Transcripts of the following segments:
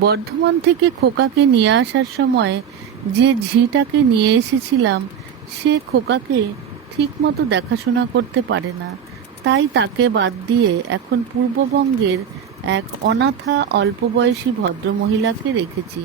বর্ধমান থেকে খোকাকে নিয়ে আসার সময় যে ঝিটাকে নিয়ে এসেছিলাম, সে খোকাকে ঠিকমতো দেখাশোনা করতে পারে না। তাই তাকে বাদ দিয়ে এখন পূর্ববঙ্গের এক অনাথা অল্প বয়সী ভদ্রমহিলাকে রেখেছি।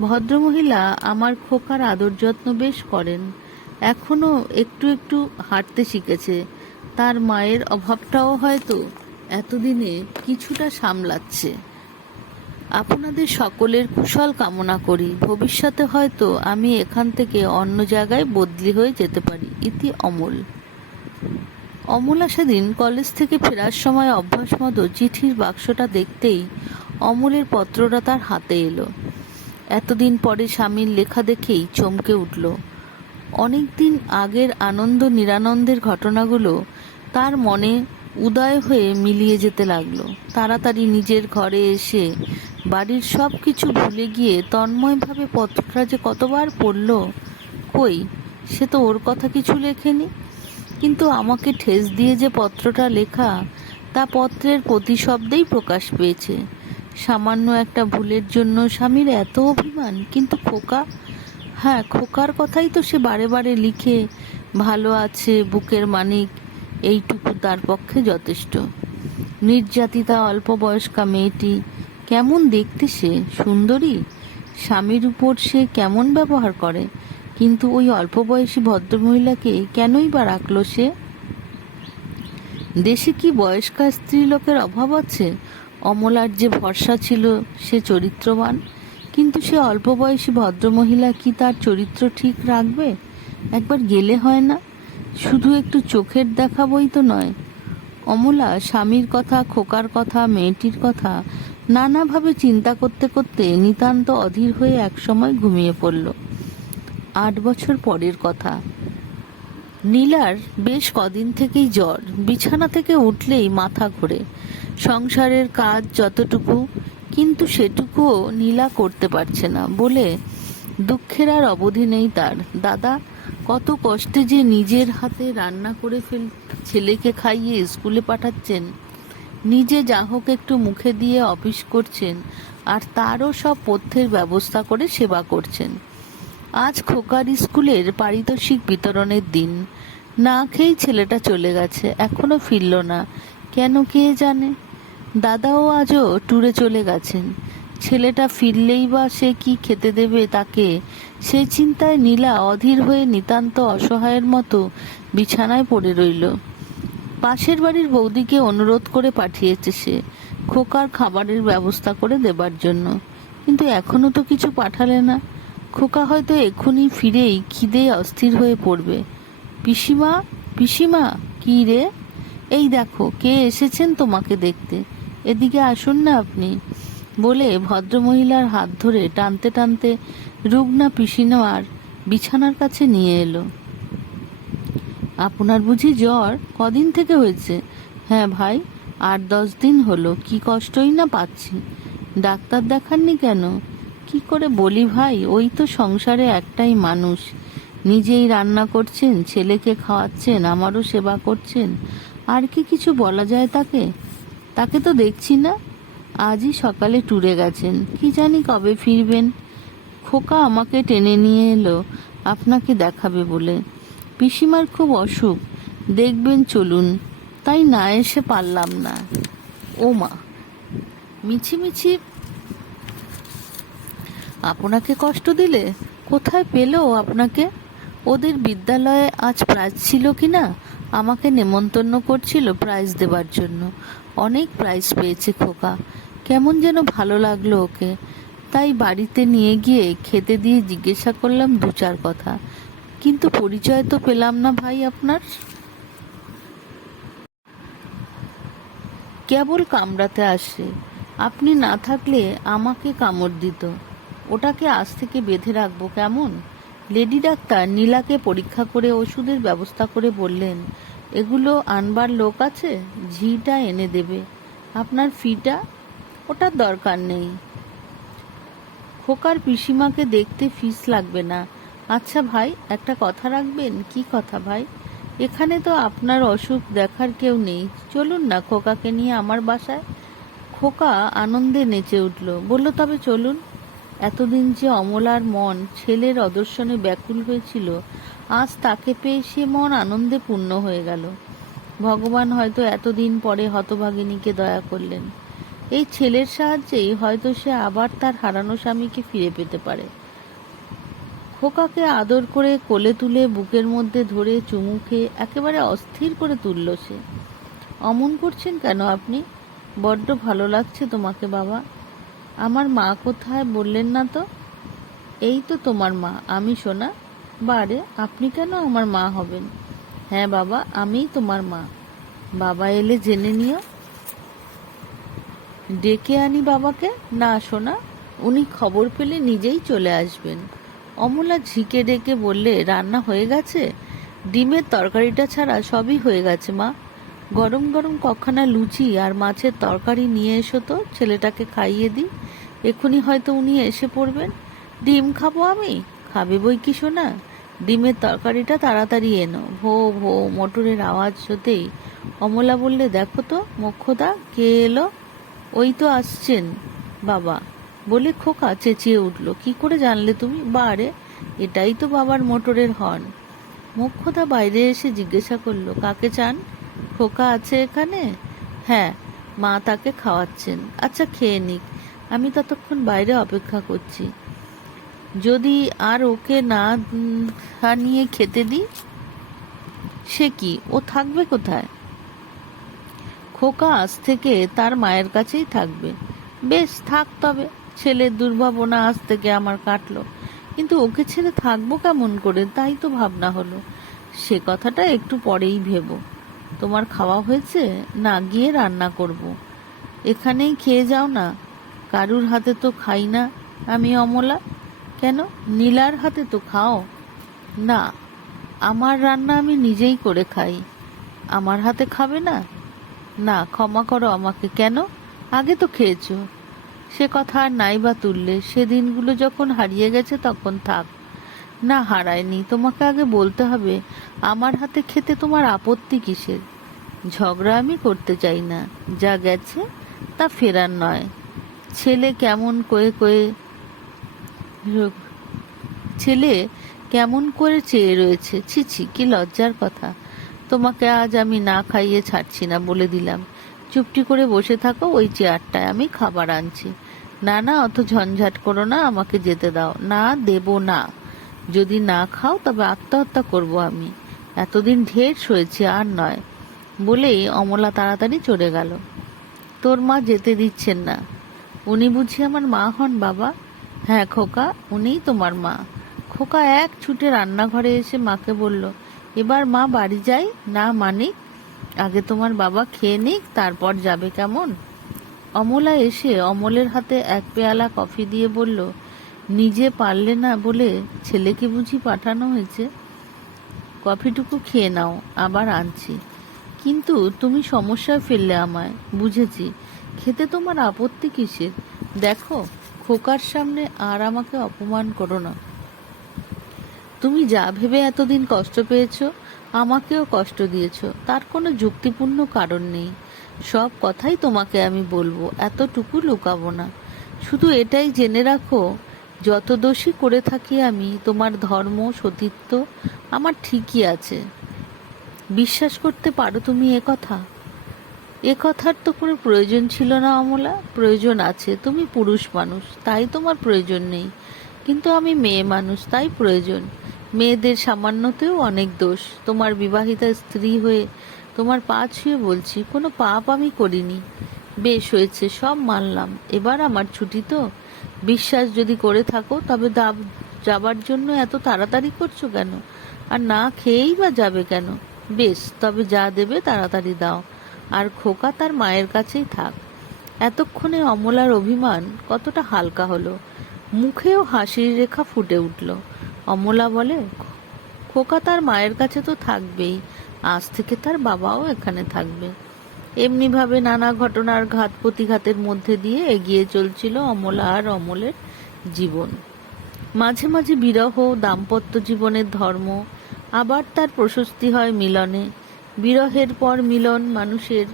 ভদ্রমহিলা আমার খোকার আদর যত্ন বেশ করেন। এখনও একটু একটু হাঁটতে শিখেছে। তার মায়ের অভাবটাও হয়তো এতদিনে কিছুটা সামলাচ্ছে। আপনাদের সকলের কুশল কামনা করি। ভবিষ্যতে হয়তো আমি এখান থেকে অন্য জায়গায় বদলি হয়ে যেতে পারি। ইতি অমল। অমলা সেদিন কলেজ থেকে ফেরার সময় অভ্যাস মতো চিঠির বাক্সটা দেখতেই অমলের পত্রটা তার হাতে এলো। এতদিন পরে স্বামীর লেখা দেখেই চমকে উঠল। অনেক দিন আগের আনন্দ নিরানন্দের ঘটনাগুলো তার মনে উদয় হয়ে মিলিয়ে যেতে লাগল। তাড়াতাড়ি নিজের ঘরে এসে বাড়ির সব কিছু ভুলে গিয়ে তন্ময়ভাবে পত্রটা যে কতবার পড়ল, কই? সে তো ওর কথা কিছু লেখেনি। কিন্তু আমাকে ঠেস দিয়ে যে পত্রটা লেখা, তা পত্রের প্রতিশব্দেই প্রকাশ পেয়েছে। সামান্য একটা ভুলের জন্য স্বামীর এত অভিমান, কিন্তু খোকা? হ্যাঁ খোকার কথাই তো সে বারে বারে লিখে, ভালো আছে বুকের মানিক, এইটুকু তার পক্ষে যথেষ্ট। নির্যাতিতা অল্প বয়স্কা মেয়েটি কেমন দেখতে সে? সুন্দরী? স্বামীর উপর সে কেমন ব্যবহার করে? কিন্তু ওই অল্প বয়সী ভদ্রমহিলাকে কেনই বা রাখল সে? দেশে কি বয়স্কা স্ত্রীলোকের অভাব আছে? অমলার যে ভরসা ছিল, সে চরিত্রবান। কিন্তু সে অল্প বয়সী ভদ্রমহিলা কি তার চরিত্র ঠিক রাখবে? একবার গেলে হয় না? শুধু একটু চোখের দেখাবই তো নয়। অমলা স্বামীর কথা, খোকার কথা, মেয়েটির কথা নানাভাবে চিন্তা করতে করতে নিতান্ত অধীর হয়ে একসময় ঘুমিয়ে পড়ল। আট বছর পরের কথা। নীলার বেশ কদিন থেকেই জ্বর। বিছানা থেকে উঠলেই মাথা ঘোরে। সংসারের কাজ যতটুকু, কিন্তু সেটুকুও নীলা করতে পারছে না বলে দুঃখের আর অবধি নেই তার। দাদা, কত কষ্টে যে নিজের হাতে রান্না করে ফেল ছেলেকে খাইয়ে স্কুলে পাঠাচ্ছেন। নিজে যা হোক একটু মুখে দিয়ে অফিস করছেন আর তারও সব পথ্যের ব্যবস্থা করে সেবা করছেন। আজ খোকার স্কুলের পারিতোষিক বিতরণের দিন। না খেয়েই ছেলেটা চলে গেছে, এখনও ফিরল না। কেন কে জানে? দাদাও আজও ট্যুরে চলে গেছেন। ছেলেটা ফিরলেই বা সে কি খেতে দেবে তাকে? সেই চিন্তায় নীলা অধীর হয়ে নিতান্ত অসহায়ের মতো বিছানায় পড়ে রইল। পাশের বাড়ির বৌদিকে অনুরোধ করে পাঠিয়েছে সে। খোকার খাবারের ব্যবস্থা করে দেবার জন্য। কিন্তু এখনও তো কিছু পাঠালে না। খোকা হয়তো এক্ষুনি ফিরেই খিদে অস্থির হয়ে পড়বে। পিসিমা পিসিমা, কি রে? এই দেখো, কে এসেছেন তোমাকে দেখতে? এদিকে আসুন না আপনি। বলে ভদ্রমহিলার হাত ধরে টানতে টানতে রুগনা পিসিনোয়ার বিছানার কাছে নিয়ে এলো। আপনার বুঝি জ্বর? কদিন থেকে হয়েছে? হ্যাঁ ভাই, আট দশ দিন হলো, কি কষ্টই না পাচ্ছি। ডাক্তার দেখাননি কেন? কি করে বলি ভাই, ওই তো সংসারে একটাই মানুষ। নিজেই রান্না করছেন, ছেলেকে খাওয়াচ্ছেন, আমারও সেবা করছেন। আর কি কিছু বলা যায় তাকে? তাকে তো দেখছি না। আজই সকালে ট্যুরে গেছেন, কি জানি কবে ফিরবেন। খোকা আমাকে টেনে নিয়ে এলো, আপনাকে দেখাবে বলে। পিসিমার খুব অসুখ। দেখবেন চলুন, তাই না এসে পারলাম না। ও মা মিছিমিছি আপনাকে কষ্ট দিলে? কোথায় পেল আপনাকে? ওদের বিদ্যালয়ে আজ প্রাইজ ছিল কি না আমাকে নেমন্তন্ন করছিল প্রাইজ দেবার জন্য। অনেক প্রাইজ পেয়েছে খোকা। কেমন যেন ভালো লাগল ওকে। তাই বাড়িতে নিয়ে গিয়ে খেতে দিয়ে জিজ্ঞাসা করলাম দু চার কথা। কিন্তু পরিচয় তো পেলাম না ভাই আপনার। কেবল কামড়াতে আসে। আপনি না থাকলে আমাকে কামড় দিত। ওটাকে আজ থেকে বেঁধে রাখব কেমন? লেডি ডাক্তার নীলাকে পরীক্ষা করে ওষুধের ব্যবস্থা করে বললেন, এগুলো আনবার লোক আছে? ঝিটা এনে দেবে। আপনার ফিটা? ওটার দরকার নেই। খোকার পিসিমাকে দেখতে ফিস লাগবে না। আচ্ছা ভাই, একটা কথা রাখবেন? কি কথা ভাই? এখানে তো আপনার অসুখ দেখার কেউ নেই। চলুন না খোকাকে নিয়ে আমার বাসায়। খোকা আনন্দে নেচে উঠল। বলল, তবে চলুন। এতদিন যে অমলার মন ছেলের অদর্শনে ব্যাকুল হয়েছিল, আজ তাকে পেয়ে সে মন আনন্দে পূর্ণ হয়ে গেল। ভগবান হয়তো এতদিন পরে হতভাগিনীকে দয়া করলেন। এই ছেলের সাহায্যেই হয়তো সে আবার তার হারানো স্বামীকে ফিরে পেতে পারে। খোকাকে আদর করে কোলে তুলে বুকের মধ্যে ধরে চুমু খেয়ে একেবারে অস্থির করে তুলল সে। অমন করছেন কেন আপনি? বড্ড ভালো লাগছে তোমাকে বাবা। আমার মা কোথায় বললেন না তো? এই তো তোমার মা, আমি সোনা। বারে আপনি কেন আমার মা হবেন? হ্যাঁ বাবা, আমিই তোমার মা। বাবা এলে জেনে নিও। ডেকে আনি বাবাকে? না শোনা উনি খবর পেলে নিজেই চলে আসবেন। অমলা ঝিকে ডেকে বললে, রান্না হয়ে গেছে? ডিমের তরকারিটা ছাড়া সবই হয়ে গেছে, মা। গরম গরম কখানা লুচি আর মাছের তরকারি নিয়ে এসো তো, ছেলেটাকে খাইয়ে দিই। এক্ষুনি হয়তো উনি এসে পড়বেন। ডিম খাব আমি? খাবে বই কি শোনা ডিমের তরকারিটা তাড়াতাড়ি এনো। ভো ভো, মোটরের আওয়াজ হতেই অমলা বললে, দেখো তো, মোক্ষদা, কে এলো? ওই তো আসছেন, বাবা। বলে খোকা চেঁচিয়ে উঠল, কি করে জানলে তুমি? বারে এটাই তো বাবার মোটরের হর্ন। মোক্ষদা বাইরে এসে জিজ্ঞাসা করল, কাকে চান? খোকা আছে এখানে? হ্যাঁ মা তাকে খাওয়াচ্ছেন। আচ্ছা খেয়ে নিক, আমি ততক্ষণ বাইরে অপেক্ষা করছি। যদি আর ওকে না নিয়ে খেতে দিই? সে কি? ও থাকবে কোথায়? খোকা আজ থেকে তার মায়ের কাছেই থাকবে। বেশ, থাক তবে। ছেলের দুর্ভাবনা আজ থেকে আমার কাটলো। কিন্তু ওকে ছেড়ে থাকব কেমন করে? তাই তো ভাবনা হলো। সে কথাটা একটু পরেই ভেবো। তোমার খাওয়া হয়েছে? না, গিয়ে রান্না করব। এখানেই খেয়ে যাও না। কারুর হাতে তো খাই না আমি, অমলা। কেন? নীলার হাতে তো খাও। না, আমার রান্না আমি নিজেই করে খাই। আমার হাতে খাবে না? না, ক্ষমা করো আমাকে। কেন? আগে তো খেয়েছো। সে কথা আর নাই বা তুললে। সে দিনগুলো যখন হারিয়ে গেছে তখন থাক। না, হারায়নি। তোমাকে আগে বলতে হবে, আমার হাতে খেতে তোমার আপত্তি কিসের? ঝগড়া আমি করতে চাই না। যা গেছে তা ফেরার নয়। ছেলে কেমন কয়ে কয়ে ছেলে কেমন করে চেয়ে রয়েছে? ছি ছি, কি লজ্জার কথা। তোমাকে আজ আমি না খাইয়ে ছাড়ছি না বলে দিলাম। চুপটি করে বসে থাকো, ওই চেয়ারটায় আমি খাবার আনছি। না না, অত ঝঞ্ঝাট করো না, আমাকে যেতে দাও। না, দেব না। যদি না খাও, তবে আত্মহত্যা করব আমি। এতদিন ঢের সয়েছি, আর নয়। বলেই অমলা তাড়াতাড়ি চলে গেল। তোর মা যেতে দিচ্ছেন না। উনি বুঝি আমার মা হন, বাবা? হ্যাঁ খোকা, উনিই তোমার মা। খোকা এক ছুটে রান্নাঘরে এসে মাকে বলল, এবার মা বাড়ি যাই? না, মানিক? আগে তোমার বাবা খেয়ে নিক, তারপর যাবে কেমন? অমলা এসে অমলের হাতে এক পেয়ালা কফি দিয়ে বলল, নিজে পারলে না বলে ছেলেকে বুঝি পাঠানো হয়েছে? কফিটুকু খেয়ে নাও, আবার আনছি। কিন্তু তুমি সমস্যায় ফেললে আমায়, বুঝেছি। খেতে তোমার আপত্তি কিসের? দেখো, খোকার সামনে আর আমাকে অপমান করো না। তুমি যা ভেবে এতদিন কষ্ট পেয়েছ, আমাকেও কষ্ট দিয়েছ। তার কোনো যুক্তিপূর্ণ কারণ নেই। সব কথাই তোমাকে আমি বলব, এতটুকু লুকাবো না। শুধু এটাই জেনে রাখো, যত দোষী করে থাকি আমি, তোমার ধর্ম, সতীত্ব আমার ঠিকই আছে। বিশ্বাস করতে পারো তুমি এ কথা? এ কথার তো কোনো প্রয়োজন ছিল না অমলা। প্রয়োজন আছে, তুমি পুরুষ মানুষ, তাই তোমার প্রয়োজন নেই। কিন্তু আমি মেয়ে মানুষ, তাই প্রয়োজন। মেয়েদের সামান্যতেও অনেক দোষ। তোমার বিবাহিতা স্ত্রী হয়ে তোমার পা ছুঁয়ে বলছি, কোনো পাপ আমি করিনি। বেশ হয়েছে, সব মানলাম। এবার আমার ছুটি তো। বিশ্বাস যদি করে থাকো, তবে দাব- যাবার জন্য এত তাড়াতাড়ি করছ কেন? আর না খেয়েই বা যাবে কেন? বেশ, তবে যা দেবে তাড়াতাড়ি দাও। আর খোকা তার মায়ের কাছেই থাক। এতক্ষণে অমলার অভিমান কতটা হালকা হলো। মুখেও হাসির রেখা ফুটে উঠল। অমলা বলে, খোকা তার মায়ের কাছে তো থাকবেই, আজ থেকে তার বাবাও এখানে থাকবে। এমনিভাবে নানা ঘটনার ঘাত প্রতিঘাতের মধ্যে দিয়ে এগিয়ে চলছিল অমলা আর অমলের জীবন। মাঝে মাঝে বিরহ, দাম্পত্য জীবনের ধর্ম, আবার তার প্রশস্তি হয় মিলনে। বিরহের পর মিলন মানুষের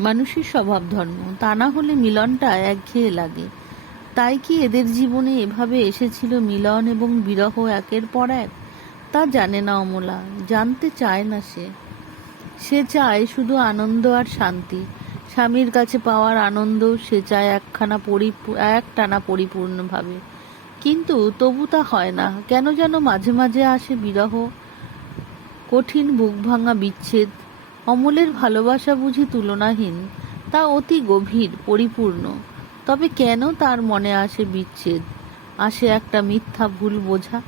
মানুষের স্বভাব ধর্ম তা না হলে মিলনটা একঘেয়ে লাগে। তাই কি এদের জীবনে এভাবে এসেছিল মিলন এবং বিরহ একের পর এক? তা জানে না অমলা, জানতে চায় না সে। সে চায় শুধু আনন্দ আর শান্তি। স্বামীর কাছে পাওয়ার আনন্দ সে চায় একখানা পরিপূ এক টানা পরিপূর্ণভাবে। কিন্তু তবু তা হয় না। কেন যেন মাঝে মাঝে আসে বিরহ? কঠিন বুক ভাঙা বিচ্ছেদ। অমলের ভালোবাসা বুঝি তুলনাহীন। তা অতি গভীর, পরিপূর্ণ। তবে কেন তার মনে আসে বিচ্ছেদ? আসে একটা মিথ্যা ভুল বোঝা।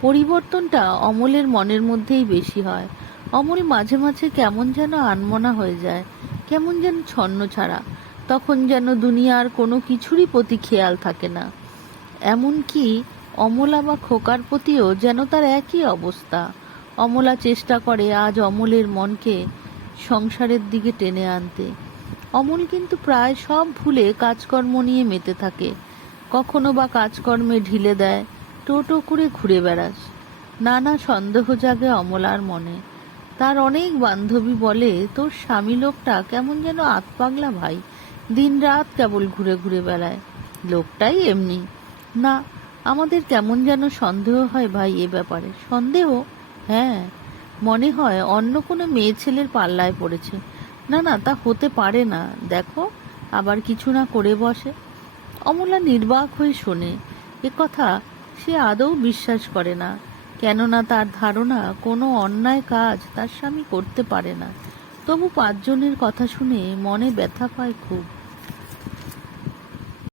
পরিবর্তনটা অমলের মনের মধ্যেই বেশি হয়। অমল মাঝে মাঝে কেমন যেন আনমনা হয়ে যায়, কেমন যেন ছন্ন ছাড়া, তখন যেন দুনিয়ার কোনো কিছুরই প্রতি খেয়াল থাকে না। এমনকি অমলা বা খোকার প্রতিও যেন তার একই অবস্থা। অমলা চেষ্টা করে আজ অমলের মনকে সংসারের দিকে টেনে আনতে। অমল কিন্তু প্রায় সব ভুলে কাজকর্ম নিয়ে মেতে থাকে। কখনো বা কাজকর্মে ঢিলে দেয়, টোটো করে ঘুরে বেড়াস। নানা সন্দেহ জাগে অমলার মনে। তার অনেক বান্ধবী বলে, তোর স্বামী লোকটা কেমন যেন আতপাগলা ভাই। দিন রাত কেবল ঘুরে ঘুরে বেড়ায়। লোকটাই এমনি। না, আমাদের কেমন যেন সন্দেহ হয় ভাই এ ব্যাপারে। সন্দেহ? হ্যাঁ। মনে হয় অন্য কোনো মেয়ে ছেলের পাল্লায় পড়েছে। না না, তা হতে পারে না। দেখো, আবার কিছু না করে বসে। অমলা নির্বাক হয়ে শোনে। এ কথা সে আদৌ বিশ্বাস করে না। কেননা তার ধারণা, কোনো অন্যায় কাজ তার স্বামী করতে পারে না। তবু পাঁচজনের কথা শুনে মনে ব্যথা পায় খুব।